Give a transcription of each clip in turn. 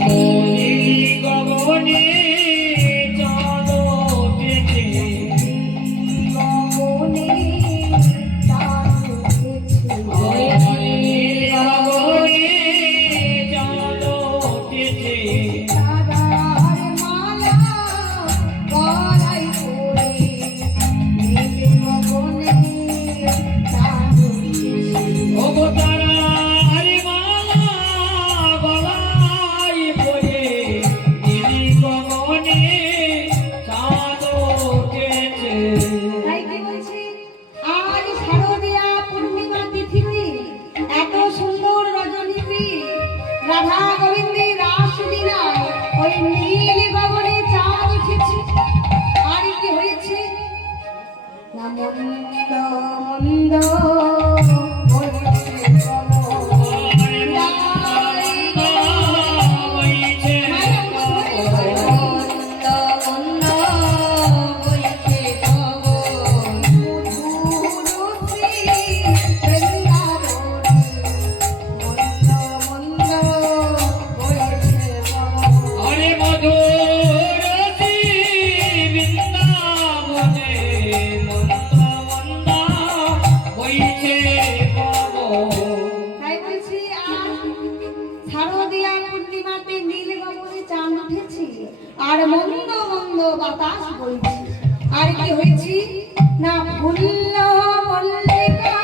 You. নীল গগনে চাঁদ উঠেছে। আর কি হয়েছে। না মন্দ মন্দ। মন্দ বাতাস বইছে আর কি হয়েছি? না ফুল্ল মল্লিকা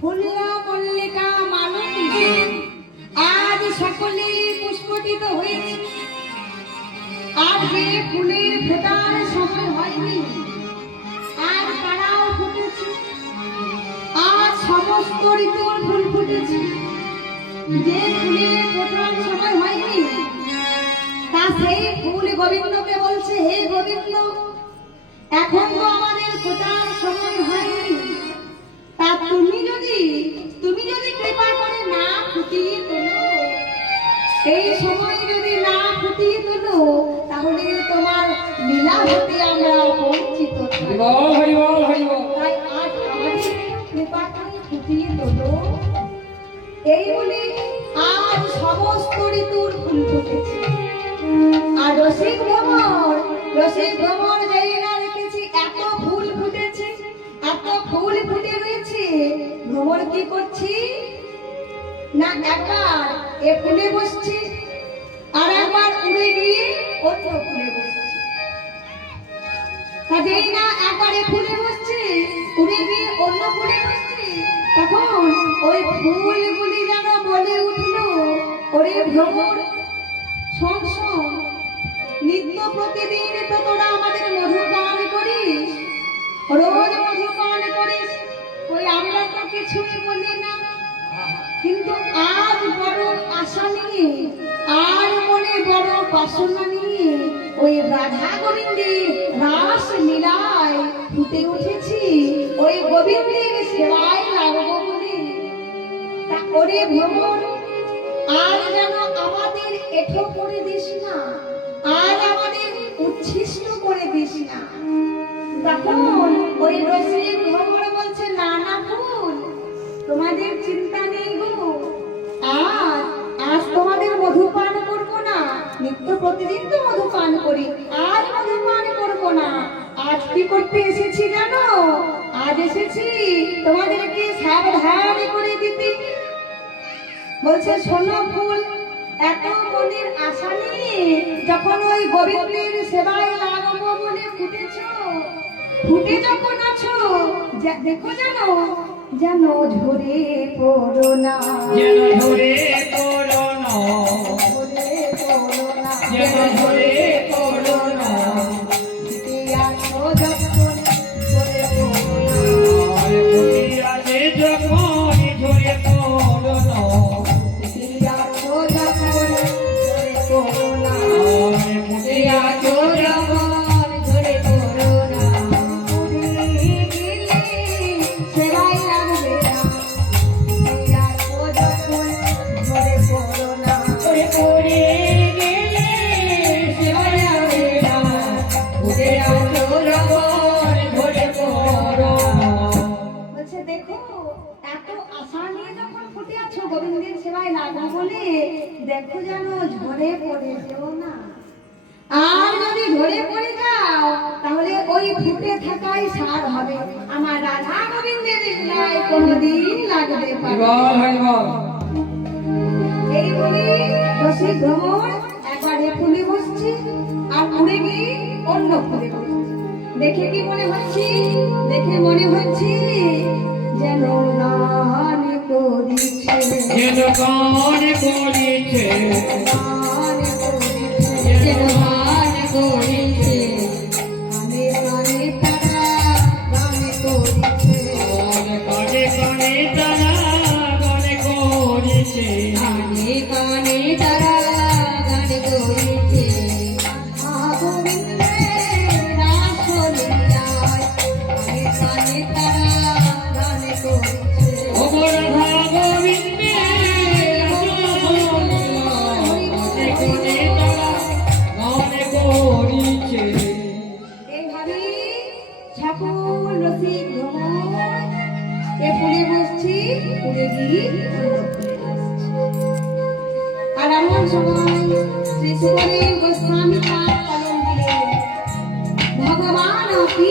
ফুল্লা মল্লিকা মালতী। আজ সকলে পুষ্পটিত হয়েছে। আর যে ফুলের ফোটার সময় হয়নি, আর তারাও ফুটেছে। আজ সমস্ত ঋতুর ফুল ফুটেছে। যে ফুলের ফোটার সময় হয়নি, তা সেই ফুল গোবিন্দকে বলছে, হে গোবিন্দ, এখন তো আমাদের ফোটার সময় হয়নি। তা তুমি যদি তুমি যদি কৃপা করে না ফুটিয়ে তোলো এই সময় যদি না ফুটিয়ে তোলো তাহলে তোমার লীলা হতে আমরা হরিবল তাই আজ কৃপা করে ফুটিয়ে তোলো। এই বলে আজ সমস্ত ঋতুর ফুল ফুটেছে। আর রসিক ভ্রমর রসিক যেই না রেখেছি এত ফুল ফুটেছে এত ফুল ফুটে রয়েছে। ভ্রমর কি করছি? না একবার এ ফুলে বসছি, আর একবার উড়ে গিয়ে অন্য ফুলে বসছি। কাজেই না একবারে ফুলে বসছে, উড়ে গিয়ে অন্য ফুলে বসছে, তখন ওই ফুলগুলি যেন বলে উঠল, ওরে ভ্রমণ শোন নিত্য প্রতিদিন তো তোরা আমাদের মধু পান করিস, রোজ মধু পান কিছুই বলি না। কিন্তু আজ বড় আশা নিয়ে আর মনে বড় বাসনা নিয়ে ওই রাধা গোবিন্দের রাস লীলায় ফুটে উঠেছি। ওই গোবিন্দের সেবায় লাগবো বলে। তা ওরে ভ্রমণ আর যেন আমাদের এঠো করে দিস না আর আমাদের উচ্ছিষ্ট করে দিস না। তখন তোমাদের চিন্তা নেই গো। আর, আজ তোমাদের মধু পান করব না। নিত্য প্রতিদিন তো মধু পান করি আজ মধু পান করব না। আজ কি করতে এসেছি জানো? আজ এসেছি তোমাদেরকে সাবধান করে দিতে। বলছে, শোনো ফুল, এত মনের আশা নিয়ে যখন ওই গোবিন্দের সেবায় লাগবে বলে ফুটেছ, ফুটে যখন আছো দেখো জানো যেন ঝরে পড়ো না। যেন ঝরে পড়ো না। যেন ধরে গোবিন্দের লীলায় কোনোদিন পারে হরিবল হরিবল এই বলি রসিক ভ্রমণ একবার এ ফুলে বসছে আর উড়ে গিয়ে অন্য ফুলে বসছে। দেখে কি মনে হচ্ছে? দেখে মনে হচ্ছে যেন নান করিছে। যেন গান করিছে।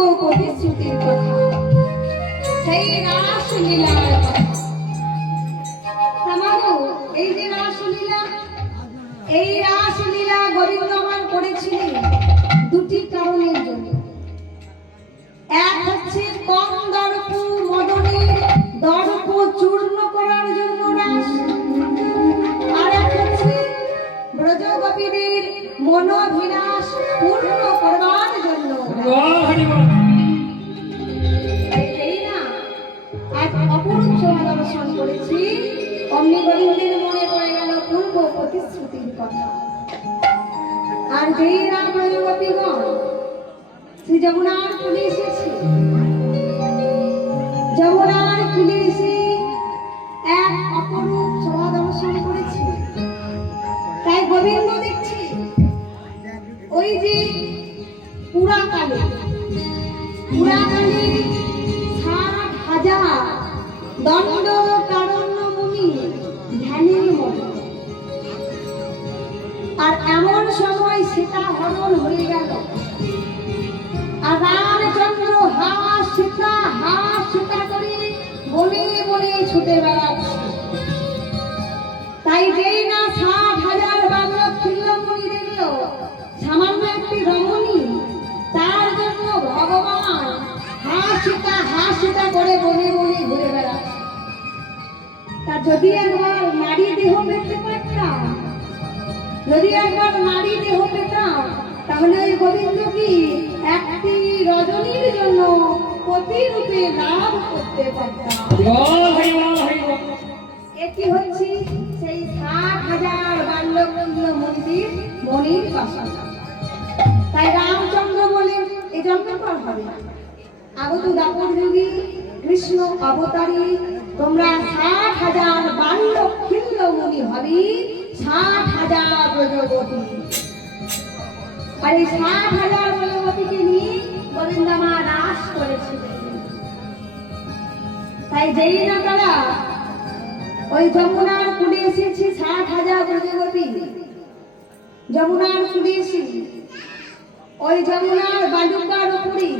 পূর্ব প্রতিশ্রুতির কথা। সেই রাসলীলার কথা। এই যে রাসলীলা এই রাসলীলা অপরূপ শোভা দর্শন করেছি। অমনি গোবিন্দের মনে পড়ে গেল পূর্ব প্রতিশ্রুতির কথা। আর যেই রাম ব্রজগোপীগণ শ্রী যমুনার কুলে এসেছে যমুনার কুলে এসে এক অপরূপ শোভা দর্শন করেছে। তাই গোবিন্দ দেখছে, ওই যে পুরাকালে পুরাকালে ষাট হাজার দণ্ড কারণ্য মুনি ধ্যানের মতো। আর এমন সময় সীতা হরণ হয়ে গেল। আর রামচন্দ্র হা সীতা হা সীতা করে বনে বনে ছুটে বেড়াচ্ছে। তাই যেই না ষাট হাজার বালক খিল্লমণি দেখল, সামান্য একটি রমণী, তার জন্য ভগবান হাসিটা হাসিটা করে বনে বনে ঘুরে বেড়াচ্ছে। তা যদি একবার নারী দেহ পেতে পারতাম যদি একবার নারী দেহ পেতাম তাহলে ওই গোবিন্দ কি একটি রজনীর জন্য প্রতিরূপে লাভ করতে পারতাম। এটি হচ্ছে সেই ষাট হাজার বাল্যকুঞ্জ মন্দির মনির বাসা তাই রামচন্দ্র বলেন এই জন্ম হবে না। আগত দাপর যুগে কৃষ্ণ অবতারী তোমরা ষাট হাজার বাল্য খিল্ল মুনি হবে। ষাট হাজার ব্রজবতী আর এই ষাট হাজার ব্রজবতীকে নিয়ে গোবিন্দমা রাস করেছিলেন। তাই যেই না তারা ওই যমুনার কুলে এসেছে ষাট হাজার ব্রজবতী যমুনার কুলে এসে ওই যমুনার বালুকার উপরে